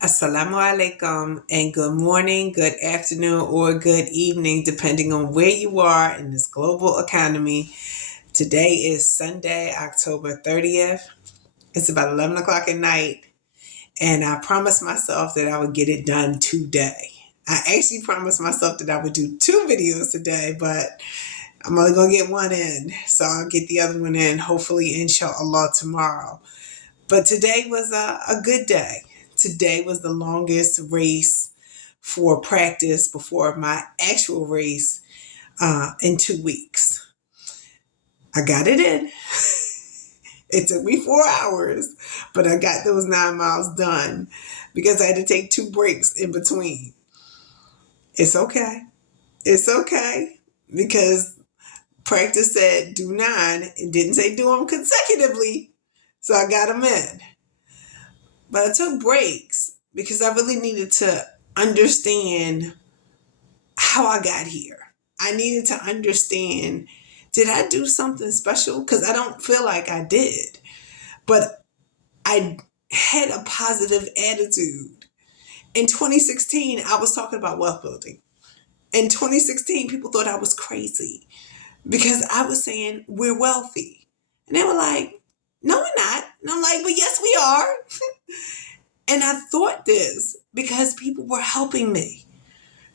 Assalamu alaikum and good morning, good afternoon, or good evening, depending on where you are in this global economy. Today is Sunday, October 30th. It's about 11 o'clock at night, and I promised myself that I would get it done today. I actually promised myself that I would do two videos today, but I'm only going to get one in. So I'll get the other one in, hopefully, inshallah, tomorrow. But today was a good day. Today was the longest race for practice before my actual race in 2 weeks. I got it in. It took me 4 hours, but I got those 9 miles done because I had to take two breaks in between. It's okay. It's okay because practice said do nine and didn't say do them consecutively. So I got them in. But I took breaks because I really needed to understand how I got here. I needed to understand, did I do something special? Because I don't feel like I did. But I had a positive attitude. In 2016, I was talking about wealth building. In 2016, people thought I was crazy because I was saying we're wealthy. And they were like, no, we're not. And I'm like, but yes, we are. And I thought this because people were helping me.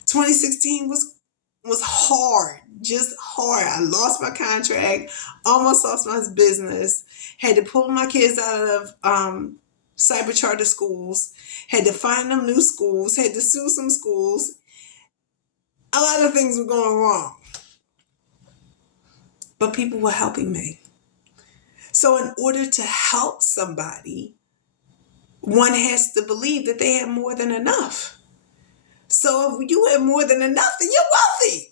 2016 was hard, just hard. I lost my contract, almost lost my business, had to pull my kids out of cyber charter schools, had to find them new schools, had to sue some schools. A lot of things were going wrong, but people were helping me. So in order to help somebody, one has to believe that they have more than enough. So if you have more than enough, then you're wealthy.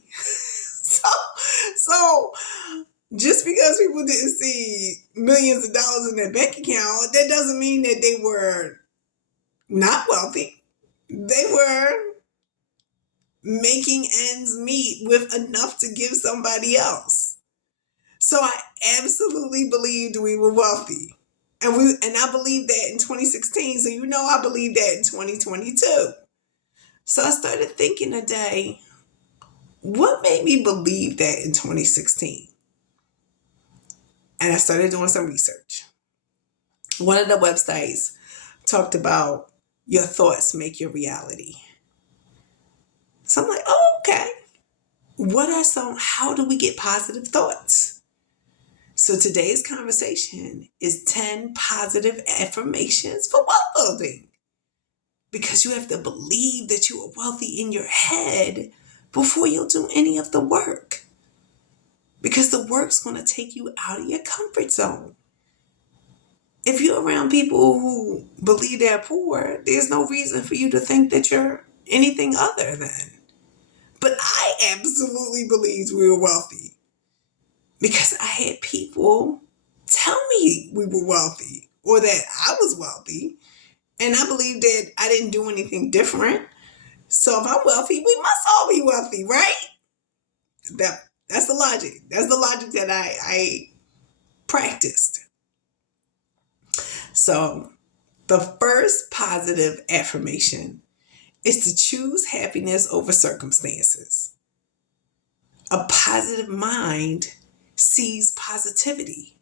So just because people didn't see millions of dollars in their bank account, that doesn't mean that they were not wealthy. They were making ends meet with enough to give somebody else. So I absolutely believed we were wealthy. And I believed that in 2016. So I believed that in 2022. So I started thinking today, what made me believe that in 2016? And I started doing some research. One of the websites talked about your thoughts make your reality. So I'm like, oh, okay. How do we get positive thoughts? So today's conversation is 10 positive affirmations for wealth building. Because you have to believe that you are wealthy in your head before you'll do any of the work. Because the work's going to take you out of your comfort zone. If you're around people who believe they're poor, there's no reason for you to think that you're anything other than. But I absolutely believed we were wealthy because I had people tell me we were wealthy or that I was wealthy. And I believed that I didn't do anything different. So if I'm wealthy, we must all be wealthy, right? That's the logic. That's the logic that I practiced. So the first positive affirmation is to choose happiness over circumstances. A positive mind sees positivity,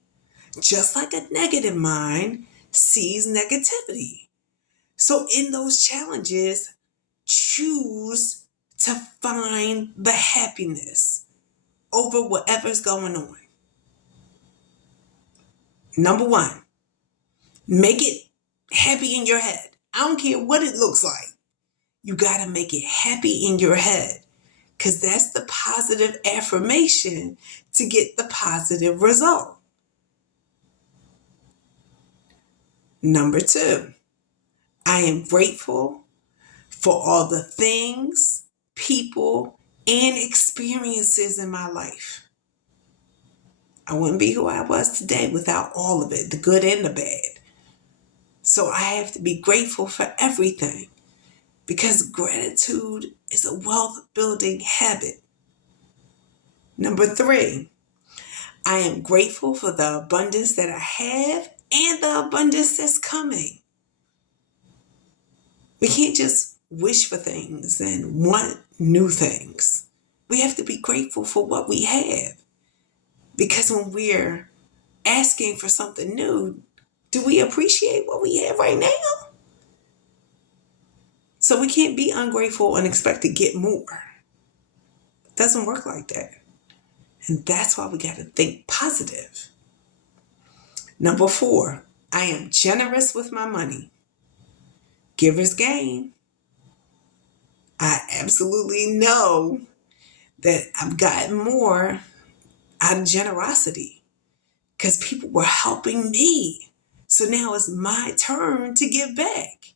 just like a negative mind sees negativity. So in those challenges, choose to find the happiness over whatever's going on. Number one, make it happy in your head. I don't care what it looks like. You got to make it happy in your head because that's the positive affirmation to get the positive result. Number two, I am grateful for all the things, people, and experiences in my life. I wouldn't be who I was today without all of it, the good and the bad. So I have to be grateful for everything because gratitude is a wealth building habit. Number three, I am grateful for the abundance that I have and the abundance that's coming. We can't just wish for things and want new things. We have to be grateful for what we have. Because when we're asking for something new, do we appreciate what we have right now? So we can't be ungrateful and expect to get more. It doesn't work like that. And that's why we got to think positive. Number 4, I am generous with my money. Givers gain. I absolutely know that I've gotten more out of generosity because people were helping me. So now it's my turn to give back.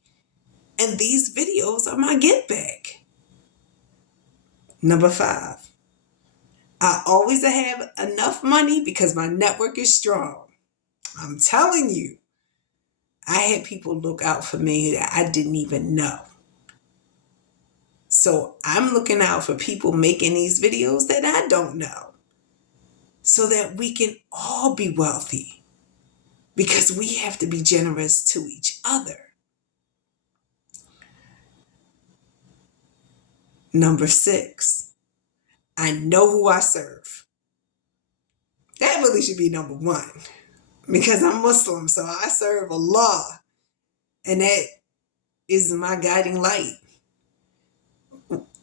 And these videos are my give back. Number 5, I always have enough money because my network is strong. I'm telling you, I had people look out for me that I didn't even know. So I'm looking out for people making these videos that I don't know so that we can all be wealthy because we have to be generous to each other. Number 6, I know who I serve. That really should be number 1 because I'm Muslim, so I serve Allah, and that is my guiding light.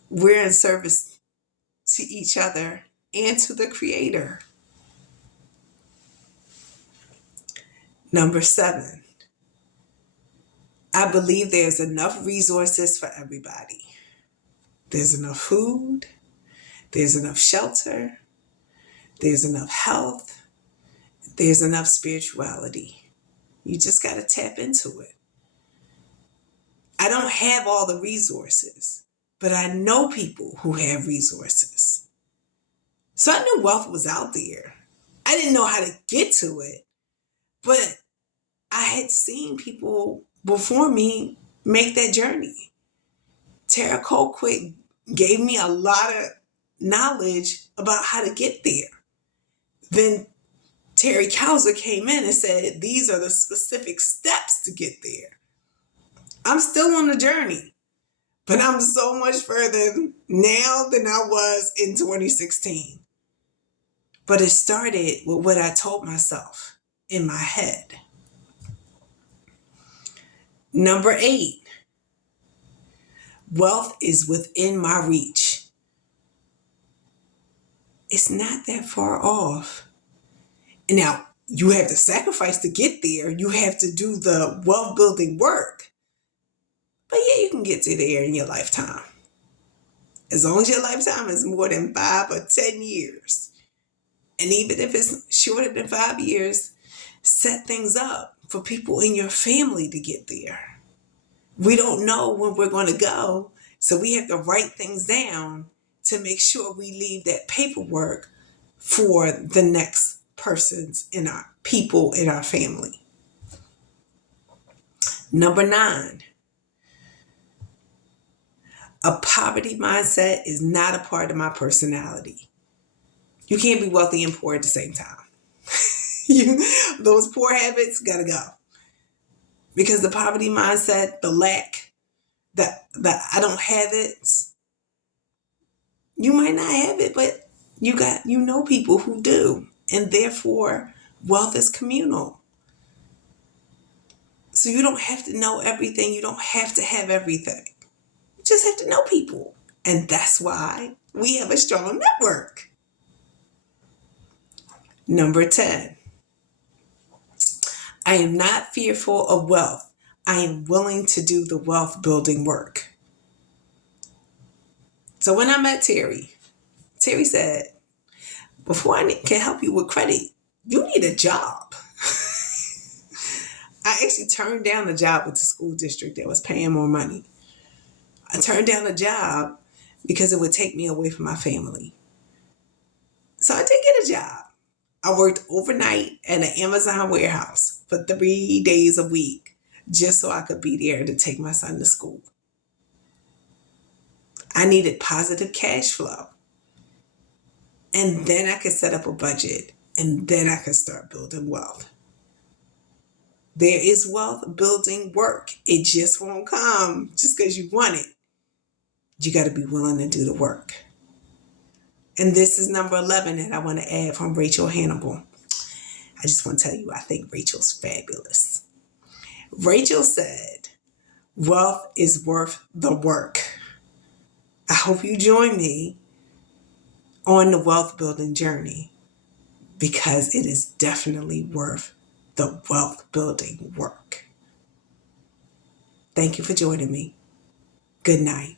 We're in service to each other and to the Creator. Number 7, I believe there's enough resources for everybody. There's enough food, there's enough shelter, there's enough health, there's enough spirituality. You just got to tap into it. I don't have all the resources, but I know people who have resources. So I knew wealth was out there. I didn't know how to get to it, but I had seen people before me make that journey. Tara Colquitt gave me a lot of knowledge about how to get there. Then Terry Cowser came in and said, these are the specific steps to get there. I'm still on the journey, but I'm so much further now than I was in 2016. But it started with what I told myself in my head. Number 8, wealth is within my reach. It's not that far off. And now you have to sacrifice to get there. You have to do the wealth building work. But yeah, you can get to there in your lifetime. As long as your lifetime is more than 5 or 10 years. And even if it's shorter than 5 years, set things up for people in your family to get there. We don't know when we're going to go, so we have to write things down to make sure we leave that paperwork for the next persons in our people in our family. Number 9, a poverty mindset is not a part of my personality. You can't be wealthy and poor at the same time. Those poor habits gotta go. Because the poverty mindset, the lack, the I don't have it. You might not have it, but you know people who do. And therefore, wealth is communal. So you don't have to know everything. You don't have to have everything. You just have to know people. And that's why we have a strong network. Number 10, I am not fearful of wealth. I am willing to do the wealth building work. So when I met Terry said, before I can help you with credit, you need a job. I actually turned down a job with the school district that was paying more money. I turned down a job because it would take me away from my family. So I did get a job. I worked overnight at an Amazon warehouse for 3 days a week just so I could be there to take my son to school. I needed positive cash flow. And then I could set up a budget and then I could start building wealth. There is wealth building work. It just won't come just because you want it. You got to be willing to do the work. And this is number 11 that I want to add from Rachel Hannibal. I just want to tell you, I think Rachel's fabulous. Rachel said, wealth is worth the work. I hope you join me on the wealth building journey because it is definitely worth the wealth building work. Thank you for joining me. Good night.